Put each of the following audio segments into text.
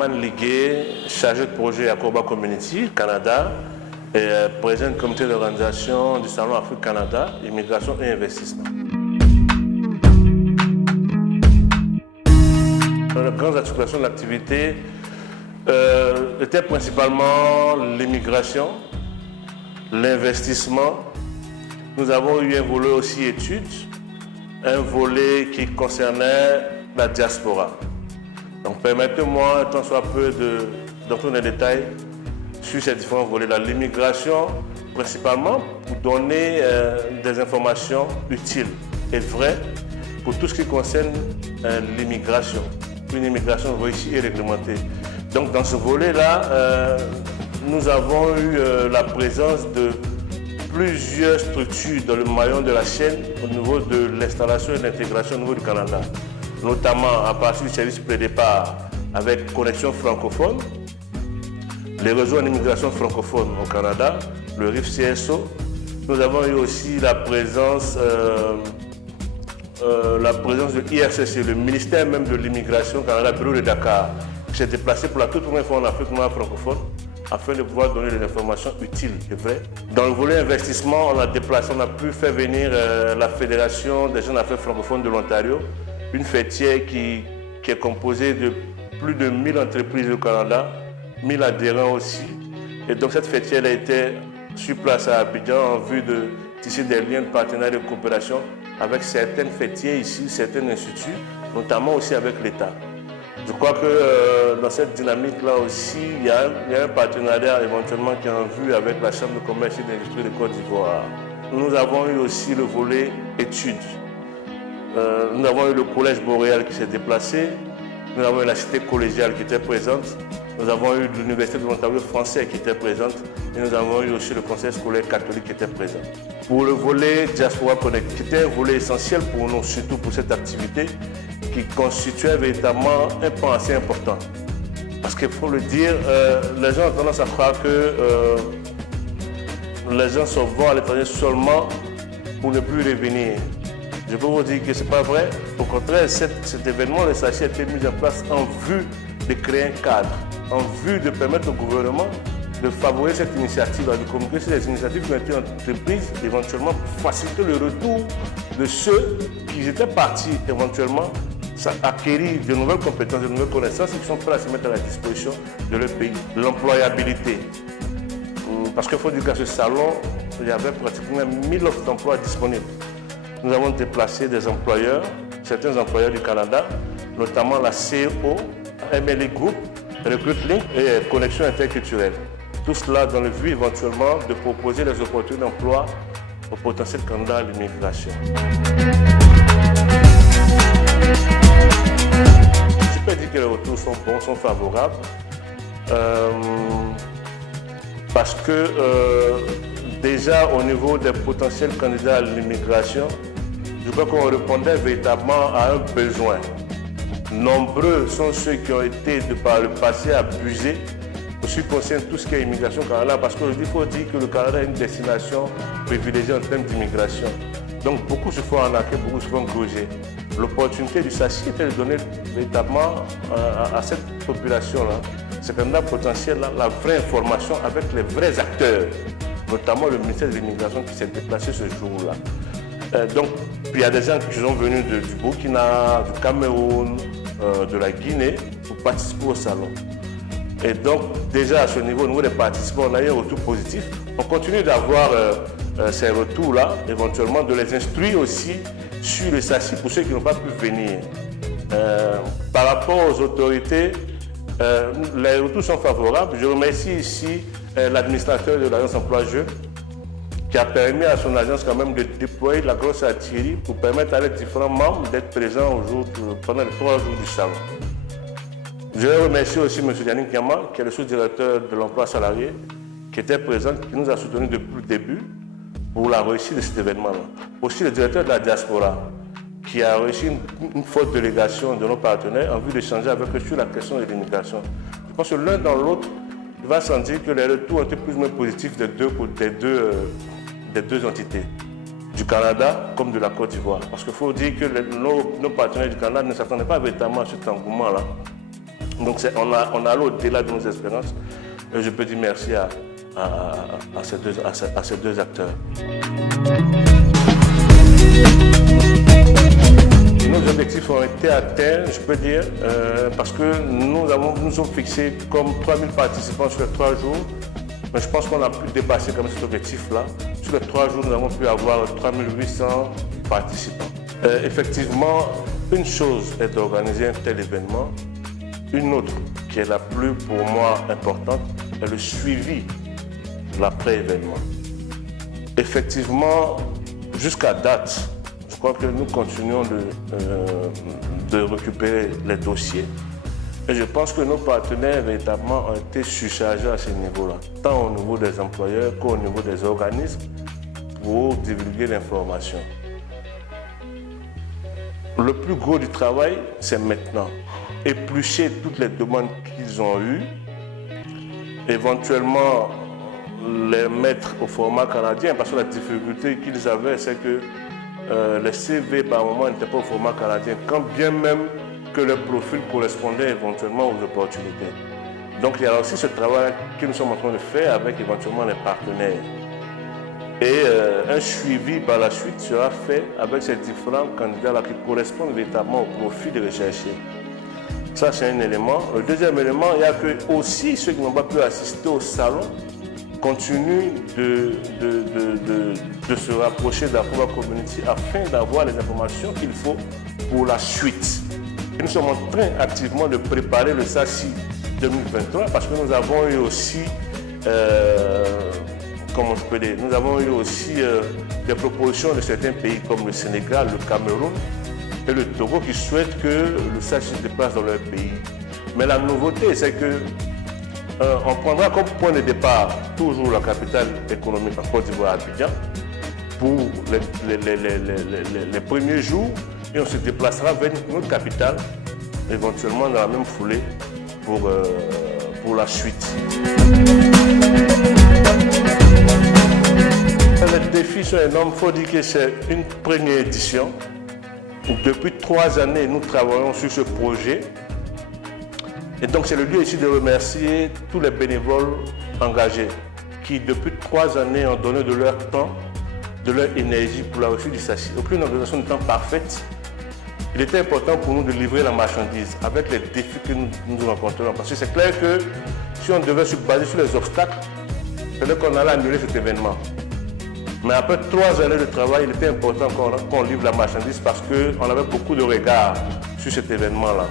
Abderrahmane Ligué, chargé de projet à Akoba Community, Canada, et président du comité d'organisation du Salon Afrique-Canada, Immigration et Investissement. Les grandes articulations de l'activité étaient principalement l'immigration, l'investissement. Nous avons eu un volet aussi études, un volet qui concernait la diaspora. Donc permettez-moi, tant soit peu, d'entrer dans les détails sur ces différents volets-là. L'immigration, principalement, pour donner des informations utiles et vraies pour tout ce qui concerne l'immigration. Une immigration réussie et réglementée. Donc dans ce volet-là, nous avons eu la présence de plusieurs structures dans le maillon de la chaîne au niveau de l'installation et de l'intégration au niveau du Canada, notamment à partir du service pré-départ avec Connexion francophone, les réseaux en immigration francophone au Canada, le RIF CSO. Nous avons eu aussi la présence de IRCC, le ministère même de l'immigration Canada, bureau de Dakar, qui s'est déplacé pour la toute première fois en Afrique noire francophone afin de pouvoir donner des informations utiles et vraies. Dans le volet investissement, on a pu faire venir la Fédération des jeunes affaires francophones de l'Ontario, une fêtière qui est composée de plus de 1000 entreprises au Canada, 1000 adhérents aussi. Et donc cette fêtière a été sur place à Abidjan en vue de tisser des liens de partenariat et de coopération avec certaines fêtières ici, certains instituts, notamment aussi avec l'État. Je crois que dans cette dynamique-là aussi, il y a un partenariat éventuellement qui est en vue avec la Chambre de commerce et d'industrie de Côte d'Ivoire. Nous avons eu aussi le volet études. Nous avons eu le Collège Boréal qui s'est déplacé, nous avons eu la Cité collégiale qui était présente, nous avons eu l'Université de l'Ontario français qui était présente et nous avons eu aussi le Conseil scolaire catholique qui était présent. Pour le volet Diaspora Connect, qui était un volet essentiel pour nous, surtout pour cette activité, qui constituait véritablement un pan assez important. Parce qu'il faut le dire, les gens ont tendance à croire que les gens s'en vont à l'étranger seulement pour ne plus revenir. Je peux vous dire que ce n'est pas vrai. Au contraire, cet événement, le SACI, a été mis en place en vue de créer un cadre, en vue de permettre au gouvernement de favoriser cette initiative, de communiquer sur les initiatives qui ont été entreprises éventuellement pour faciliter le retour de ceux qui étaient partis éventuellement acquérir de nouvelles compétences, de nouvelles connaissances et qui sont prêts à se mettre à la disposition de leur pays. L'employabilité. Parce qu'il faut dire qu'à ce salon, il y avait pratiquement 1000 offres d'emploi disponibles. Nous avons déplacé des employeurs, certains employeurs du Canada, notamment la CEO, MLE Group, Recruit Link et Connexion interculturelle. Tout cela dans le but éventuellement de proposer des opportunités d'emploi aux potentiels candidats à l'immigration. Je peux dire que les retours sont bons, sont favorables, parce que déjà au niveau des potentiels candidats à l'immigration, je crois qu'on répondait véritablement à un besoin. Nombreux sont ceux qui ont été de par le passé abusés pour ce qui concerne tout ce qui est immigration au Canada, parce qu'aujourd'hui il faut dire que le Canada est une destination privilégiée en termes d'immigration. Donc beaucoup se font arnaquer, beaucoup se font gruger. L'opportunité du SACI était de donner véritablement à cette population-là, ces candidats potentiels-là, la vraie information avec les vrais acteurs, notamment le ministère de l'Immigration qui s'est déplacé ce jour-là. Donc, il y a des gens qui sont venus du Burkina, du Cameroun, de la Guinée pour participer au salon. Et donc, déjà à ce niveau, au niveau des participants, on a eu un retour positif. On continue d'avoir ces retours-là, éventuellement de les instruire aussi sur le SACI pour ceux qui n'ont pas pu venir. Par rapport aux autorités, les retours sont favorables. Je remercie ici l'administrateur de l'agence Emploi Jeunes qui a permis à son agence quand même de déployer la grosse artillerie pour permettre à les différents membres d'être présents pendant les 3 jours du salon. Je vais remercier aussi M. Yannick Yama, qui est le sous-directeur de l'emploi salarié, qui était présent, qui nous a soutenus depuis le début pour la réussite de cet événement-là. Aussi le directeur de la diaspora, qui a reçu une forte délégation de nos partenaires en vue d'échanger avec eux sur la question de l'immigration. Je pense que l'un dans l'autre, il va sentir que les retours ont été plus ou moins positifs des deux entités, du Canada comme de la Côte d'Ivoire. Parce qu'il faut dire que nos partenaires du Canada ne s'attendaient pas véritablement à cet engouement-là. Donc on a allé au-delà de nos espérances. Et je peux dire merci à ces deux acteurs. Nos objectifs ont été atteints, je peux dire, parce que nous sommes fixés comme 3000 participants sur les 3 jours. Mais je pense qu'on a pu dépasser comme cet objectif-là. Sur les 3 jours, nous avons pu avoir 3800 participants. Effectivement, une chose est d'organiser un tel événement. Une autre, qui est la plus pour moi importante, est le suivi de l'après-événement. Effectivement, jusqu'à date, je crois que nous continuons de récupérer les dossiers. Et je pense que nos partenaires véritablement ont été surchargés à ce niveau-là, tant au niveau des employeurs qu'au niveau des organismes, pour divulguer l'information. Le plus gros du travail, c'est maintenant. Éplucher toutes les demandes qu'ils ont eues, éventuellement les mettre au format canadien, parce que la difficulté qu'ils avaient, c'est que les CV par moment n'étaient pas au format canadien, quand bien même que le profil correspondait éventuellement aux opportunités. Donc il y a aussi ce travail que nous sommes en train de faire avec éventuellement les partenaires. Et un suivi par la suite sera fait avec ces différents candidats-là qui correspondent véritablement au profil recherché. Ça, c'est un élément. Le deuxième élément, il y a que aussi ceux qui n'ont pas pu assister au salon continuent de se rapprocher d'Afroba Community afin d'avoir les informations qu'il faut pour la suite. Et nous sommes en train activement de préparer le SACI 2023 parce que nous avons eu aussi, comment je peux dire, nous avons eu aussi des propositions de certains pays comme le Sénégal, le Cameroun et le Togo qui souhaitent que le SACI se déplace dans leur pays. Mais la nouveauté, c'est que on prendra comme point de départ toujours la capitale économique en Côte d'Ivoire, Abidjan, pour les premiers jours, et on se déplacera vers notre capitale, éventuellement dans la même foulée, pour la suite. Les défis sont énormes, il faut dire que c'est une première édition. Depuis 3 années, nous travaillons sur ce projet. Et donc c'est le lieu ici de remercier tous les bénévoles engagés qui depuis 3 années ont donné de leur temps, de leur énergie pour la réussite du SACI. Aucune organisation n'étant parfaite, il était important pour nous de livrer la marchandise avec les défis que nous rencontrons. Parce que c'est clair que si on devait se baser sur les obstacles, c'est qu'on allait annuler cet événement. Mais après 3 années de travail, il était important qu'on livre la marchandise parce qu'on avait beaucoup de regards sur cet événement-là.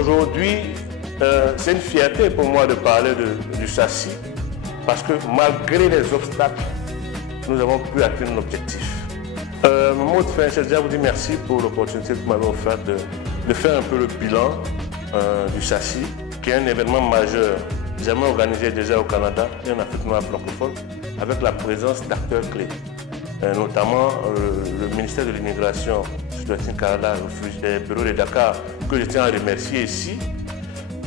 Aujourd'hui, c'est une fierté pour moi de parler du SACI parce que malgré les obstacles, nous avons pu atteindre l'objectif. Mon mot de fin, c'est déjà vous dire merci pour l'opportunité que vous m'avez offerte de faire un peu le bilan du SACI, qui est un événement majeur, jamais organisé déjà au Canada et en Afrique noire francophone, avec la présence d'acteurs clés, notamment le ministère de l'Immigration, Situation Canada, le bureau de Dakar, que je tiens à remercier ici.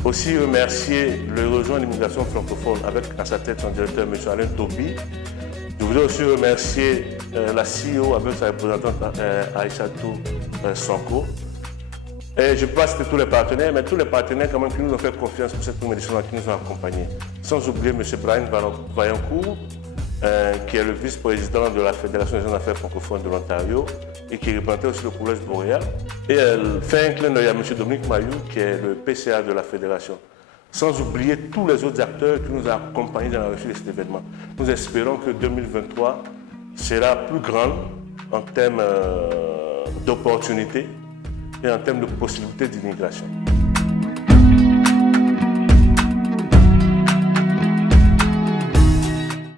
Aussi remercier le réseau de l'immigration francophone avec à sa tête son directeur, M. Alain Tobi. Je voudrais aussi remercier la CEO avec sa représentante Aïssatou Sonko. Et je passe de tous les partenaires, mais tous les partenaires quand même qui nous ont fait confiance pour cette première édition qui nous ont accompagnés. Sans oublier M. Brian Vaillancourt, qui est le vice-président de la Fédération des jeunes affaires francophones de l'Ontario et qui représentait aussi le Collège boréal. Et elle fait un clin d'œil à M. Dominique Mayou, qui est le PCA de la Fédération. Sans oublier tous les autres acteurs qui nous ont accompagnés dans la réussite de cet événement. Nous espérons que 2023 sera plus grand en termes d'opportunités et en termes de possibilités d'immigration.